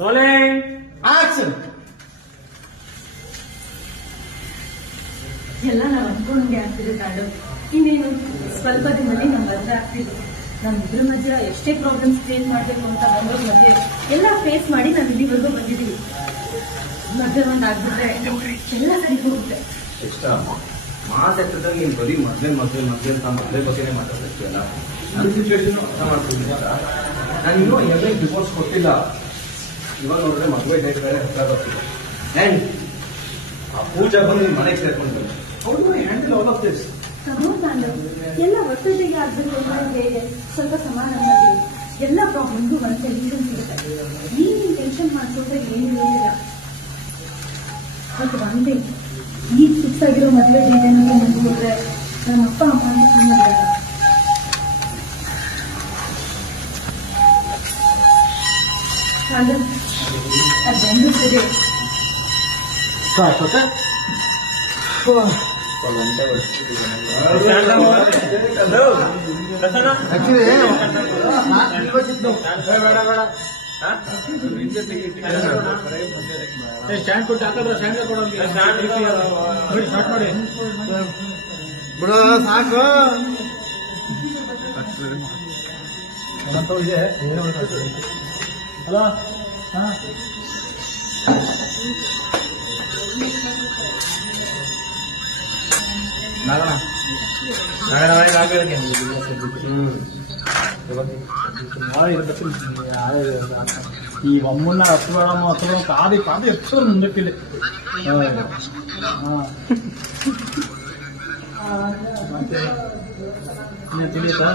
Rolling action. ಎಲ್ಲ ನಾವ್ ಅನ್ಕೊಂಡಂಗೆ ಆಗ್ತಿದೆ ತಾಡು. ಇನ್ನೇನು ಸ್ವಲ್ಪ ದಿನದಲ್ಲಿ ನಮ್ ಮದ್ವೆ ಆಗ್ತಿದೆ. ನಮ್ಮಿಬ್ರ ಮಧ್ಯ ಎಷ್ಟೇ ಪ್ರಾಬ್ಲಮ್ಸ್ ಫೇಸ್ ಮಾಡ್ಬೇಕು ಅಂತ ಬಂದೋರ್ ಮಧ್ಯೆ ಎಲ್ಲ ಫೇಸ್ ಮಾಡಿ ನಾವ್ ಇಲ್ಲಿವರೆಗೂ ಬಂದಿದೀವಿ. ಮದ್ವೆ ಒಂದಾಗ್ಬಿಟ್ರೆ ಎಲ್ಲ ಸರಿ ಹೋಗುತ್ತೆ. ಇಷ್ಟ ಮಾತಾಡ್ತಿದ್ದಾಗ ನೀನ್ ಬರೀ ಮದ್ವೆ ಮದ್ವೆ ಮದ್ವೆ ಅಂತ ಮದ್ವೆ ಬಗ್ಗೆನೇ ಮಾತಾಡ್ತಿರ್ತೀಯಲ್ಲ. ನನ್ನ ಸಿಚುವೇಶನ್ ಅರ್ಥ ಮಾಡ್ತಿದ್ದೀನಿ. ನಾನು ಇನ್ನೂ ಎಲ್ಲೇ ಡಿವೋರ್ಸ್ ಕೊಟ್ಟಿಲ್ಲ. ಇವಾಗ ನೋಡಿದ್ರೆ ಮದುವೆ ಡೇಟ್ ಬೇರೆ ಹತ್ರ ಬರ್ತಿದೆ. ಅಂಡ್ ಆ ಪೂಜಾ ಬಂದು ನಿನ್ ಮನೆಗೆ ಸೇರ್ಕೊಂಡು ಹೌದು ಹ್ಯಾಂಡಲ್ ಆಲ್ ಆಫ್ ದಿಸ್. ಎಲ್ಲ ಒತ್ತೊಟ್ಟಿಗೆ ಆಗ್ಬೇಕು ಅಂತ ಹೇಗೆ ಸ್ವಲ್ಪ ಸಮಾಧಾನವಾಗಿ ಎಲ್ಲ ಪ್ರಾಬ್ಲಮ್ಗೂ ಒಂದು ಸೊಲ್ಯೂಷನ್ ಸಿಗುತ್ತೆ. ನೀನ್ ಟೆನ್ಷನ್ ಮಾಡ್ಕೊಂಡ್ರೆ ಏನು ಇರೋದಿಲ್ಲ. ಬಟ್ ಒನ್ ಥಿಂಗ್, ಈಗ ಫಿಕ್ಸ್ ಆಗಿರೋ ಮದುವೆ ಡೇಟ್ ಏನಾದ್ರು ಮುಂದುವರೆದ್ರೆ ನಮ್ಮ ಅಪ್ಪ ಅಮ್ಮ ಅಂತ ಸುಮ್ಮನೆ ಅದು ಬಂದಿರ್ತದೆ. ಸ್ಟ್ಯಾಂಡ್ ಕೊಟ್ಟು ಹಾಕಿದ್ರೆ ಸ್ಟ್ಯಾಂಡ್ ಕೊಡೋದು ಸ್ಟಾರ್ಟ್ ಮಾಡಿ ಬಿಡು ಸಾಕು. ಹಲೋ ఈ అమ్మున్న అప్పుడమ్మ అసలు కాదు పాత ఎప్పుడు ముందుకెళ్ళి తెలియదా